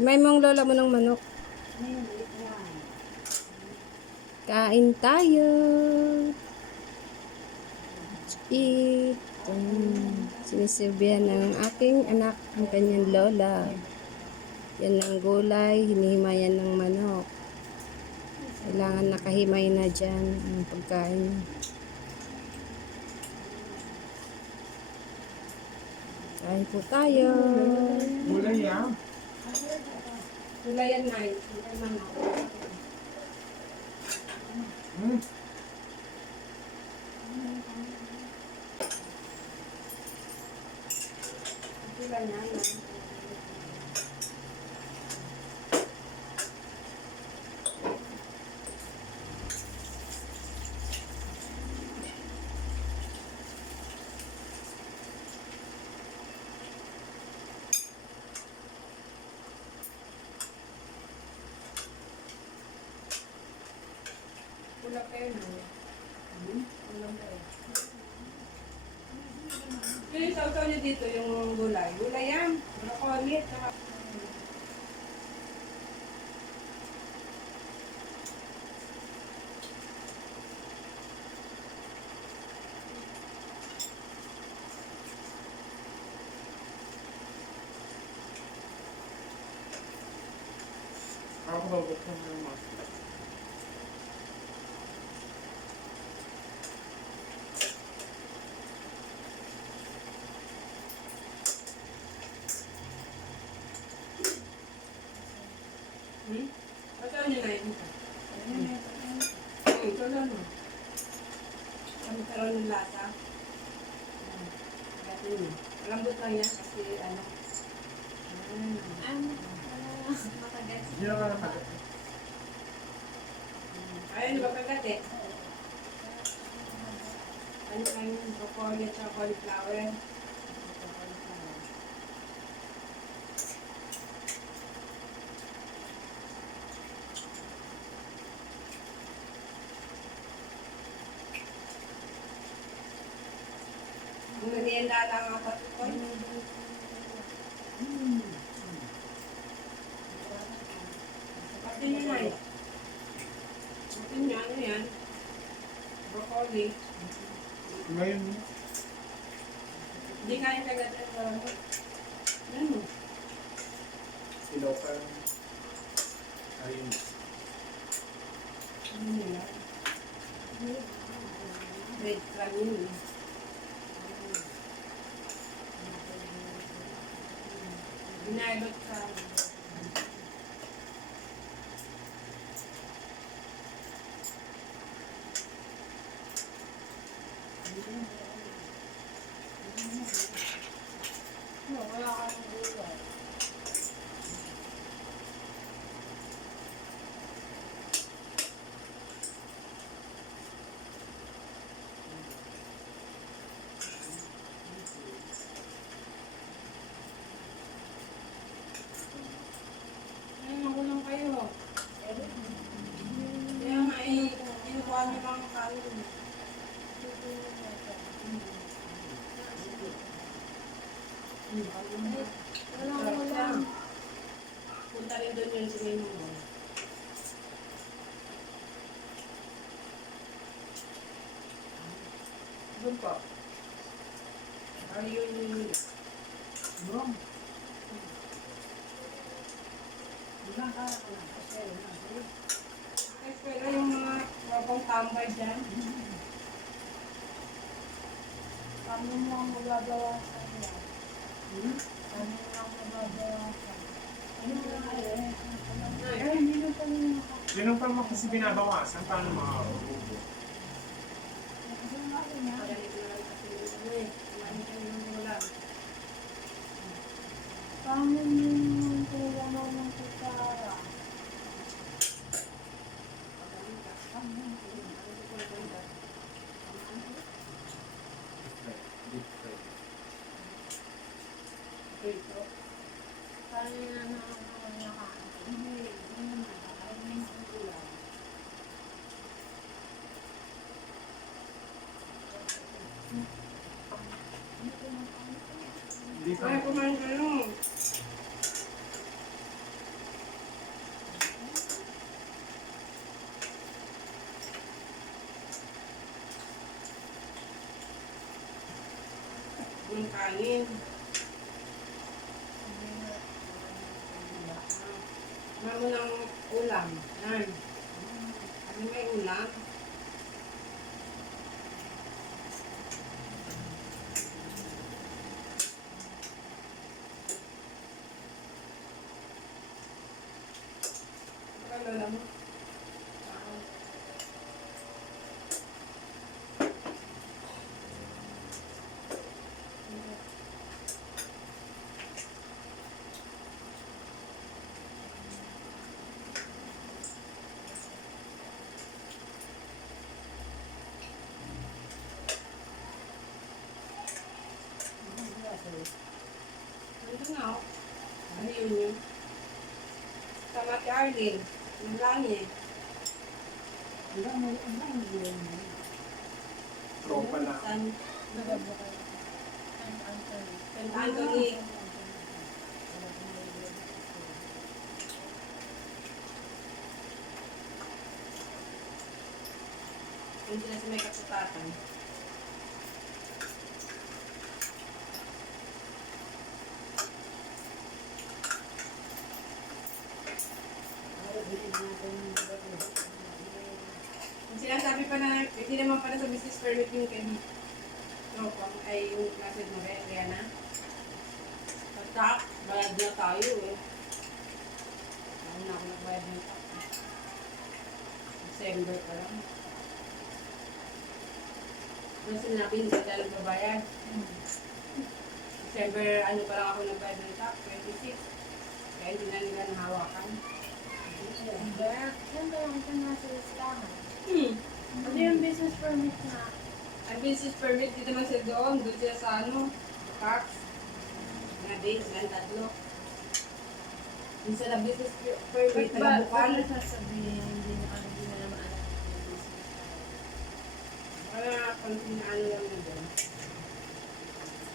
May mong lola mo ng manok. Kain tayo. Eat. Sinisilbihan ng aking anak ang kanyang lola. Yan ang gulay, hinihimayan ng manok. Kailangan nakahimay na dyan ang pagkain. Kain po tayo. Gulay yan. Gulay yan, Nay. Gulay manok. Gulay na yan. Pula kayo na. Pulang kayo. Yung sausaw niyo dito, yung gulay. Gulay yan. Broccoli. Ako ba buksan mo yung mask? Sausaw niyo na yun. Ito lang. Kami karoon ng lasa. Malambot lang yan kasi ano. Matagat. Hindi na ka nakagat. Ayun, di ba kagat eh? Ano kayo yung broccoli at saka cauliflower? Ang merienda lang ako ito. Pati nyo na eh. Pati nyo, ano yan? Broccoli. Ngayon, Hindi kaya kagat ito. Ano? ilaw pa. Ayun. Ano nila? Bread crumb yun. Binalot ka. Wala ka ng gulay. Ako lang kayo. Kaya nga eh, kinukuha niyo lang ang kalon. Wala. Punta rin doon yun si Nino mo. Doon pa. Ayun yun. Doon. Pero yung mga wabang tambay dyan. Paano mo ang mababawasan yan? Paano mo ang mababawasan? Ano nga Ay, hindi na pa rin nakakita. Ganun pa mo kasi binabawasan. Paano makaubo? pagalit na lang kasi yung ano eh. Kumain kayo ng ulam. Paano mo yung tulungan ng kutsara? Deep fry. Ito. Paano na nakakain? Hindi naman. Kakainin ng ulam. Hindi pa. Ay, kumain kayo. ng kanin. Sabi na, Mamo ng ulam. Yan. Ano may ulam? Ano lola mo? Ano nga oh? Ano yun? Tama si Arlene. Yung langit. Tropa lang. San nagabo kayo. San Anthony. San Anthony. Yung sila sa may kapatatan. Yung sinasabi pa na, hindi naman pala sa business permit yung kay Tropang, ay yung klase mo rin, Rihanna. Pagtak, bayad na tayo eh. Ako na ako nagbayad ng tax. December pa lang. Ano sinabi, hindi ka tayo nagbabayad. December, ano pa lang ako nagbayad ng tax, 26. Kaya hindi na nila nahawakan. Yan ba yung ito nasa listahan? Ano yung business permit na? Ang business permit, dito naman sila doon sila sa ano, tax. Mga days, lang tatlo. Yung sa business permit, Ba't ba talabukan. sasabihin hindi na naman alam yung business Kaya konting ano lang na doon.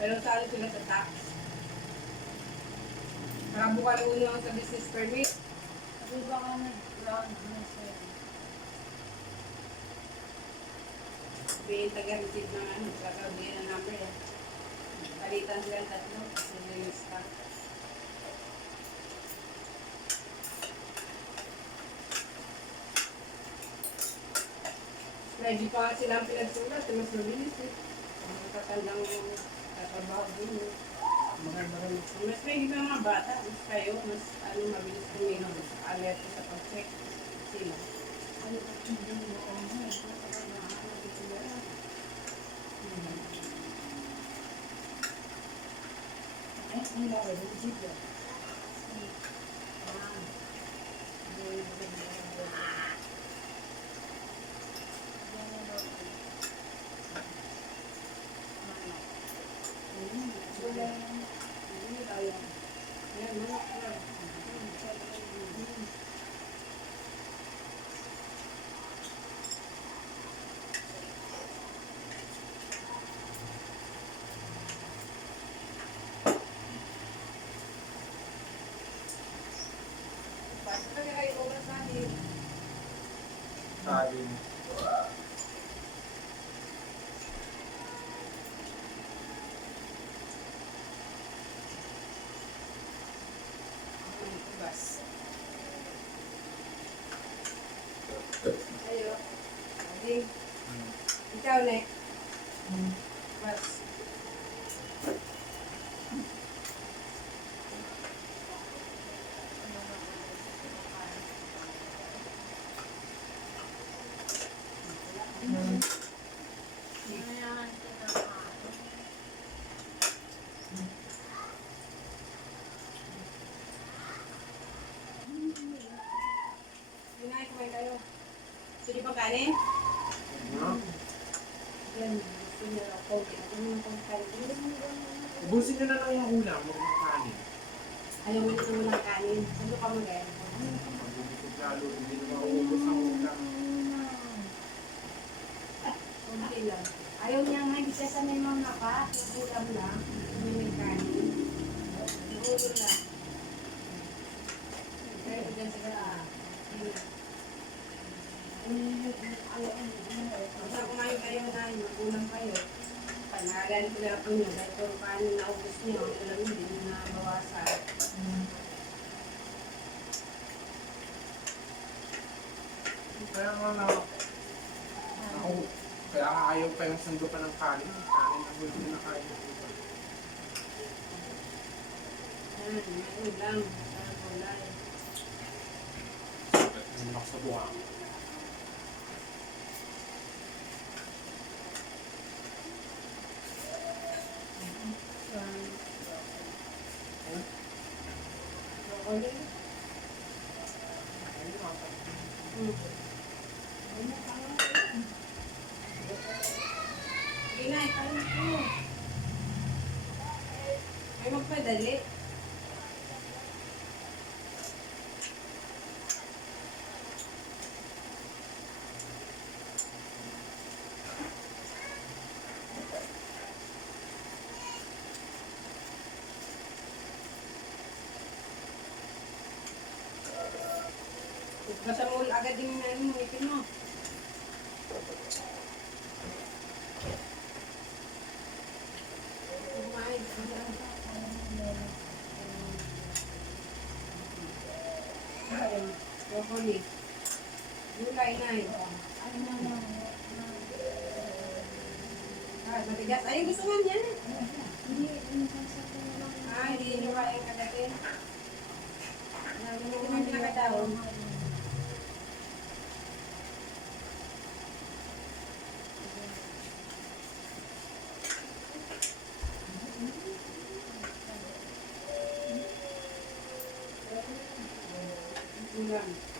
Pero sa ano sila sa tax. Nakabukan ulo lang sa business permit. Sabi baka nag-ground na siya. Sabihin taga-receive ng ano, kakabihin ng number eh. Palitan sila ng tatlo, kasi sila yung stock. Ready pa nga sila ang pinagsulat, mas mabilis eh. Ang matatandang tatrabaho din eh. Mas may iba mga bata, mas kayo, mas ano, mabilis kuminom, mas alert sa pag-check sila. Yan, manok na. Basta na kayo oras natin. Sabi. Bas. Ayo. Ading. Ikaw, Nek. Bas. Ngayon, tinakato. Kumain, kumain kayo. Sige pa kanin? Ano? Yan. Gusto niya lang. Okay. Ako naman pang kanin. Ubusin nyo na lang yung ulam, huwag yung kanin. Ayaw mo nito mo ng kanin. Saan ka mag-ayan? Magbubusog lalo, hindi na mauubos ang ulam. Kunti lang. Ayaw niya nga, hindi siya sanay mga pa. Ulam lang. Hindi may kanin. Ulo lang. Kaya ko dyan sila. Basta kumain kayo na, ulam kayo. Nagalit ko na po niyo dahil puro kanin na ubos niyo. Alam niyo, hindi niyo nabawasan. Kaya nga na, ako, kaya nga ayaw pa yung sando pa ng kanin. Kanin ang gusto na kain. May ulam. Masarap gulay. Hindi ako sa buha. Broccoli. Sige na, ikain ko. May magpadali. Basta mo agad yung ngipin mo. Kumain. Broccoli. Gulay na yun. Matigas. Ay, gusto nga niya. Hindi nyo kayang kagatin. Hindi nyo pinakadaon. Ulam.